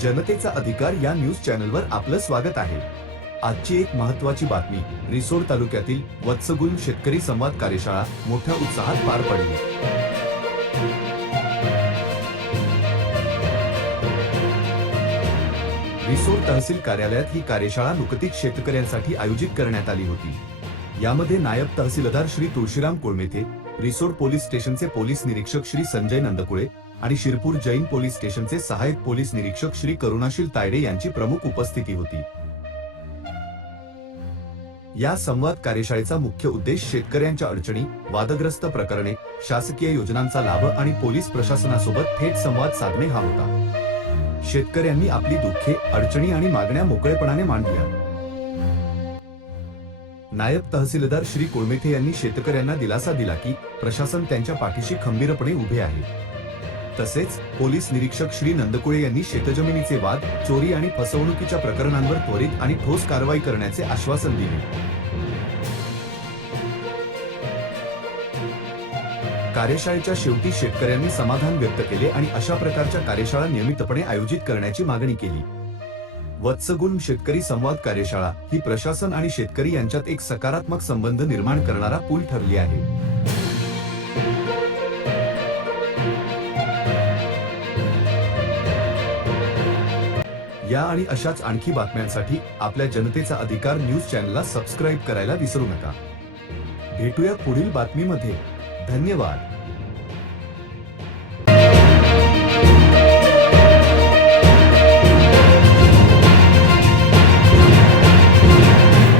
जनतेचा अधिकार या न्यूज चॅनलवर आपलं स्वागत आहे. आजची एक महत्वाची बातमी रिसोड तालुक्यातील वत्सगुल शेतकरी संवाद कार्यशाळा मोठ्या उत्साहात पार पडली. रिसोड तहसील कार्यालयात ही कार्यशाळा नुकतीच शेतकऱ्यांसाठी आयोजित करण्यात आली होती. यामध्ये नायब तहसीलदार श्री तुळशीराम कोळमेथे रिसोड पोलीस स्टेशनचे पोलीस निरीक्षक श्री संजय नंदकुळे आणि शिरपूर जैन पोलीस स्टेशनचे सहाय्यक पोलीस निरीक्षक श्री करुणाशील तायडे यांची प्रमुख उपस्थिती होती. या संवाद कार्यशाळेचा मुख्य उद्देश शेतकऱ्यांच्या अडचणी वादग्रस्त प्रकरणे शासकीय योजनांचा लाभ आणि पोलीस प्रशासनासोबत थेट संवाद साधणे हा होता. शेतकऱ्यांनी आपली दुःखे अडचणी आणि मागण्या मोकळेपणाने मांडल्या. नायब तहसीलदार श्री कोळमेथे यांनी शेतकऱ्यांना दिलासा दिला की प्रशासन त्यांच्या पाठीशी खंबीरपणे उभे आहे. तसेच पोलीस निरीक्षक श्री नंदकुळे यांनी शेतजमिनीचे वाद चोरी आणि फसवणुकीच्या प्रकरणांवर त्वरित आणि ठोस कारवाई करण्याचे आश्वासन दिले. कार्यशाळेच्या शेवटी शेतकऱ्यांनी समाधान व्यक्त केले आणि अशा प्रकारच्या कार्यशाळा नियमितपणे आयोजित करण्याची मागणी केली. वत्सगुण शेतकरी संवाद कार्यशाळा ही प्रशासन आणि शेतकरी यांच्यात एक सकारात्मक संबंध निर्माण करणारा पूल ठरली आहे. या आणि अशाच आणखी बातम्यांसाठी आपल्या जनतेचा अधिकार न्यूज चॅनलला सबस्क्राईब करायला विसरू नका. भेटूया पुढील बातमीमध्ये. धन्यवाद.